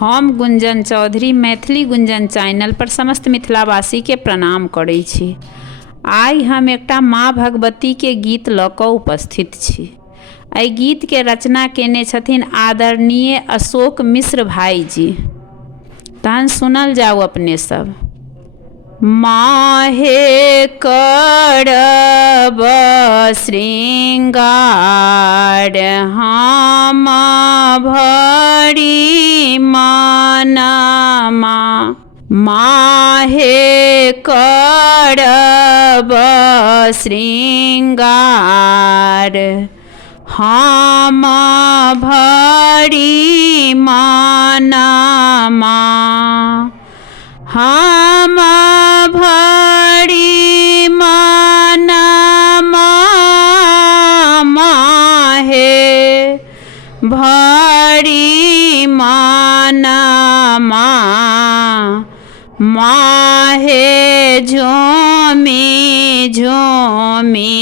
हम गुंजन चौधरी मैथिली गुंजन चैनल पर समस्त मिथिलावासी के प्रणाम करै छी। आइ हम एकटा माँ भगवती के गीत लऽ कऽ उपस्थित छी। एहि गीत के रचना केने छथिन आदरणीय अशोक मिश्र भाई जी। तहन सुनल जाऊ अपने सब। माहे करब श्रृंगार हम भरी मनमा, माहे करब श्रृंगार हम भरी मनमा, हम भरी मनमा, माहे भरी मनमा, माहे झूमी झूमी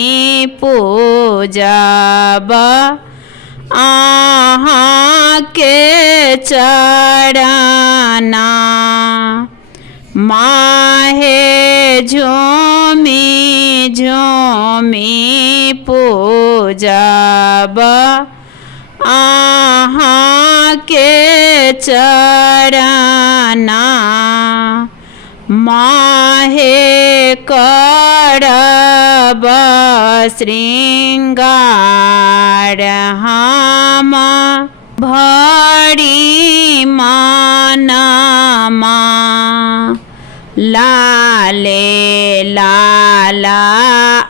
पूजब अहाँ के चरणा, माहे झूमी झूमी पूजब अहाँ के चरणा, माहे करब श्रृंगार हम भरी मनमा, लाले लाला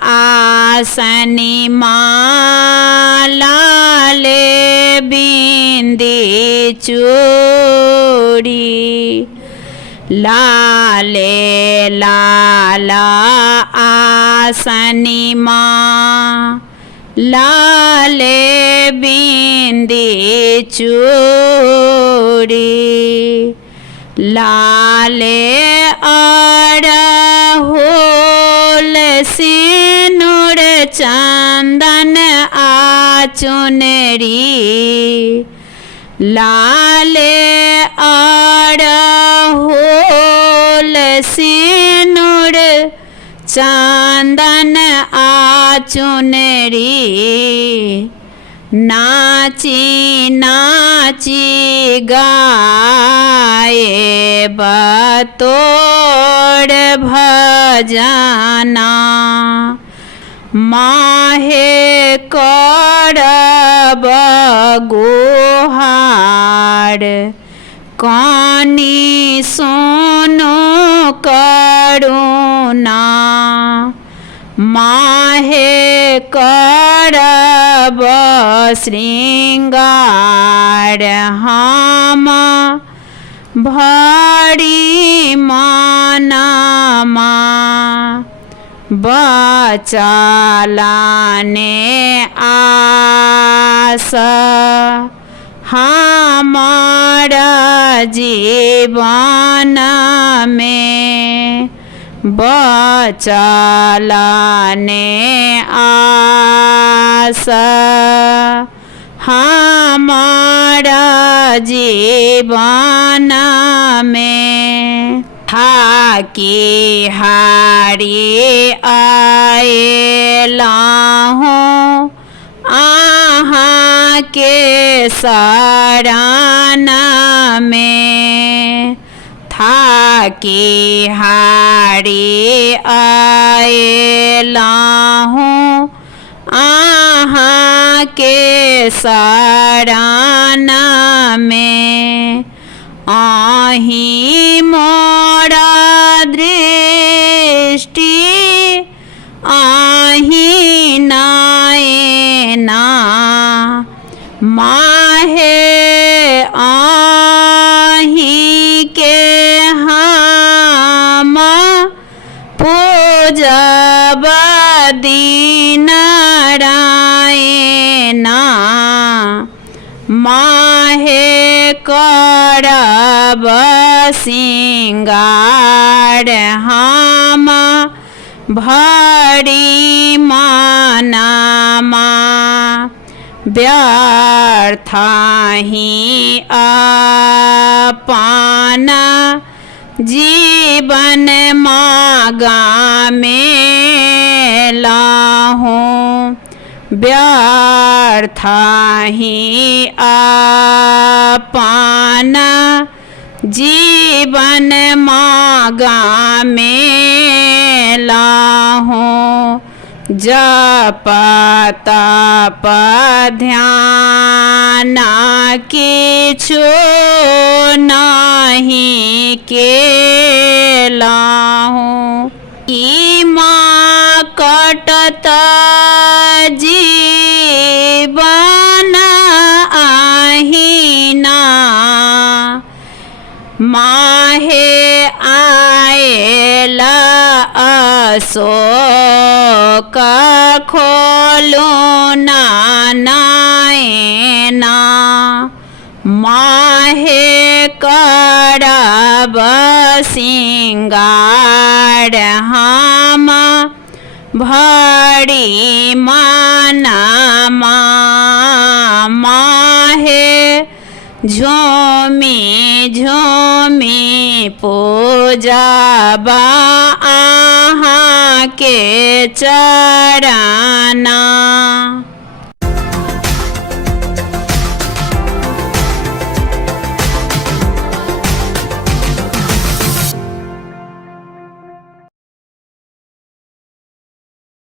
आसनी माँ, लाले बिंदी चूड़ी, लाले लाला आसनी माँ, लाले बिंदी चूड़ी, लाले अड़हुल सिनुर चंदन आचुनरी, लाले अड़हुल सिनुर चंदन आचुनरी, नाची नाची गाए बतोड़ भजना, माहे करब गुहार कानी सुनो करुणा, माहे करब श्रृंगार हम भरी मनमा, बचालाने आस हमारा जीवन में, बचालाने आस हमारा जीवन में, थाकी हारी आएला हूँ अहाँ के शरण में, थाकी हारी आएला हूँ अहाँ के शरण में, आही मोरा दृष्टि आही नयना, माहे आही के हम पूजब दीन रायना, माहे करब श्रृंगार हम भरी मनमा, व्यर्थ ही आप पाना जीवन मागा में लाहूं व्यर्थ ही पाना जीवन मागा में लाहूं जप तप ध्यान किछु नहीं केलाहूं ई माँ कटत जीवन आहीना माहे आएला अशोक खोलो नायना माहे करब सिंगार हम भरी मानमा माहे झूमी झूमी पूजबा आहाँ के चरणा।